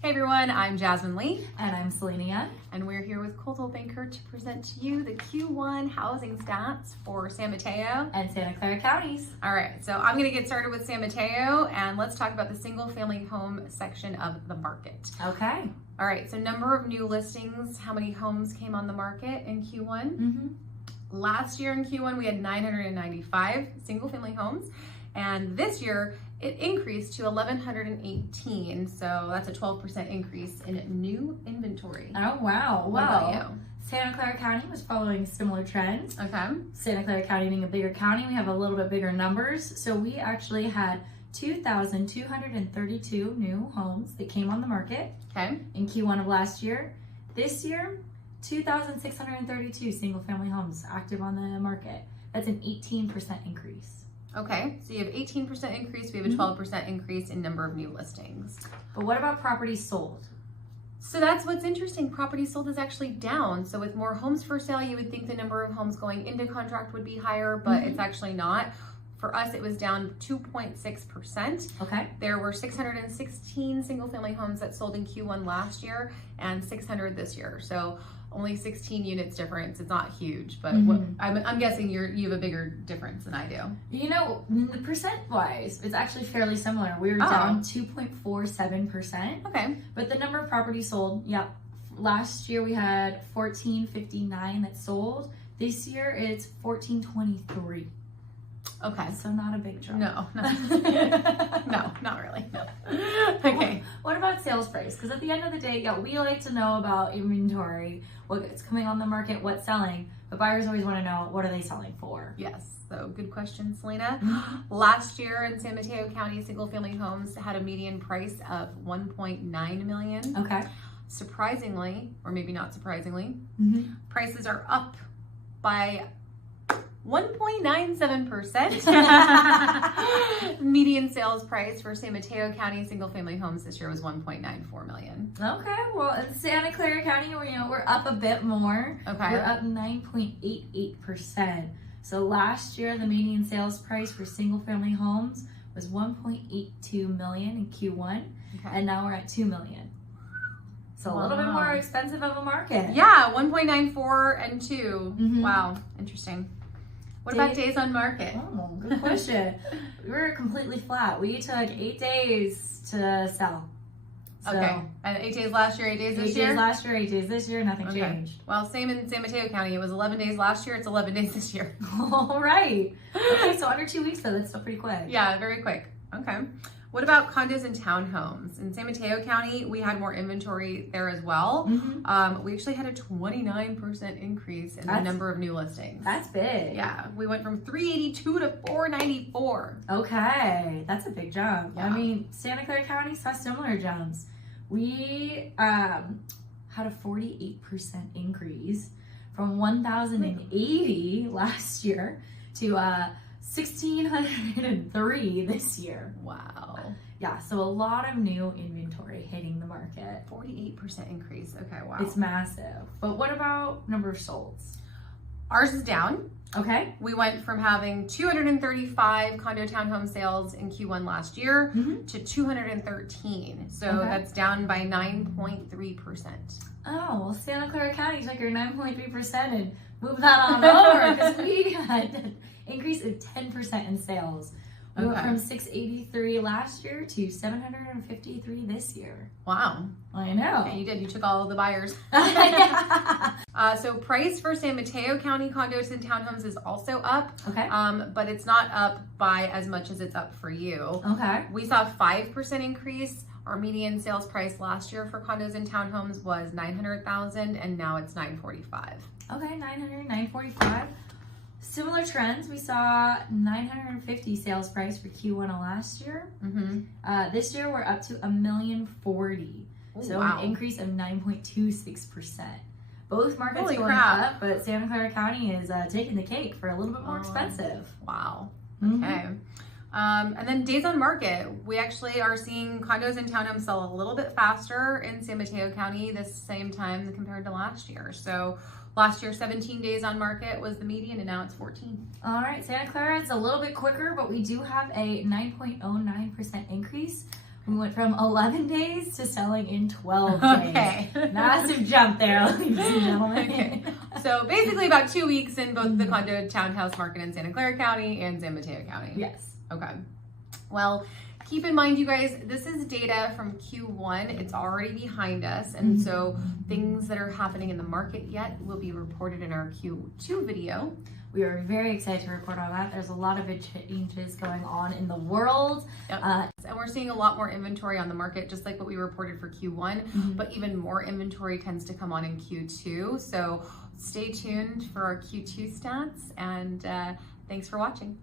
Hey everyone, I'm Jasmine Lee. And I'm Selena. And we're here with Coldwell Banker to present to you the Q1 housing stats for San Mateo And Santa Clara counties. All right, so I'm gonna get started with San Mateo and let's talk about the single family home section of the market. Okay. All right, so number of new listings, how many homes came on the market in Q1? Last year in Q1, we had 995 single family homes. And this year, it increased to 1,118. So that's a 12% increase in new inventory. Oh, wow. What about you? Santa Clara County was following similar trends. Okay. Santa Clara County being a bigger county, we have a little bit bigger numbers. So we actually had 2,232 new homes that came on the market in Q1 of last year. This year, 2,632 single family homes active on the market. That's an 18% increase. Okay, so you have 18% increase, we have a 12% increase in number of new listings. But what about properties sold? So that's what's interesting. Property sold is actually down. So with more homes for sale, you would think the number of homes going into contract would be higher, but it's actually not. For us, it was down 2.6%. Okay. There were 616 single family homes that sold in Q1 last year and 600 this year. So only 16 units difference. It's not huge, but I'm guessing you have a bigger difference than I do. You know, the percent-wise, it's actually fairly similar. We were down 2.47%. Okay. But the number of properties sold, last year we had 1,459 that sold. This year it's 1,423. Okay. So not a big jump. No. No, not really. No. Okay. What about sales price? Because at the end of the day, we like to know about inventory, what's coming on the market, what's selling. But buyers always want to know, what are they selling for? Yes. So good question, Selena. Last year in San Mateo County, single family homes had a median price of $1.9 million. Okay. Surprisingly, or maybe not surprisingly, prices are up by 1.97%. Median sales price for San Mateo County single family homes this year was $1.94 million. Okay, well in Santa Clara County, we're up a bit more. Okay. We're up 9.88%. So last year, the median sales price for single family homes was $1.82 million in Q1, and now we're at $2 million. So a little bit more expensive of a market. Yeah, 1.94 and 2. Wow, interesting. What about days on market? Oh, good question. We were completely flat. We took 8 days to sell. So, okay. And 8 days last year, 8 days this year? 8 days last year, 8 days this year, nothing changed. Well, same in San Mateo County. It was 11 days last year, it's 11 days this year. All right. Okay, so under 2 weeks though, that's still pretty quick. Yeah, very quick. Okay. What about condos and townhomes? In San Mateo County, we had more inventory there as well. We actually had a 29% increase in the number of new listings. That's big. Yeah, we went from 382 to 494. Okay, that's a big jump. Yeah. I mean, Santa Clara County saw similar jumps. We had a 48% increase from 1,080 last year to 1,603 this year. Wow. Yeah, so a lot of new inventory hitting the market. 48% increase. Okay, wow. It's massive. But what about number of solds? Ours is down. Okay. We went from having 235 condo townhome sales in Q1 last year to 213. So that's down by 9.3%. Oh, well, Santa Clara County took your 9.3% and moved that on over because we had an increase of 10% in sales. We went from 683 last year to 753 this year. Wow. I know. Okay, you did. You took all of the buyers. So price for San Mateo County condos and townhomes is also up. Okay. But it's not up by as much as it's up for you. Okay. We saw a 5% increase. Our median sales price last year for condos and townhomes was $900,000, and now it's $945,000. Okay, $945,000. Similar trends. We saw 950 sales price for Q1 of last year. This year we're up to $1,040,000. So an increase of 9.26%. Both markets going up, but Santa Clara County is taking the cake for a little bit more expensive. Wow. Okay. And then days on market, we actually are seeing condos and townhomes sell a little bit faster in San Mateo County this same time compared to last year. So last year, 17 days on market was the median, and now it's 14. All right, Santa Clara is a little bit quicker, but we do have a 9.09% increase. We went from 11 days to selling in 12 days. Okay. Massive jump there, ladies and gentlemen. Okay. So basically about 2 weeks in both the condo townhouse market in Santa Clara County and San Mateo County. Yes. Okay. Well, keep in mind, you guys, this is data from Q1. It's already behind us. And so things that are happening in the market yet will be reported in our Q2 video. We are very excited to report on that. There's a lot of changes going on in the world. Yep. And we're seeing a lot more inventory on the market, just like what we reported for Q1, but even more inventory tends to come on in Q2. So stay tuned for our Q2 stats, and thanks for watching.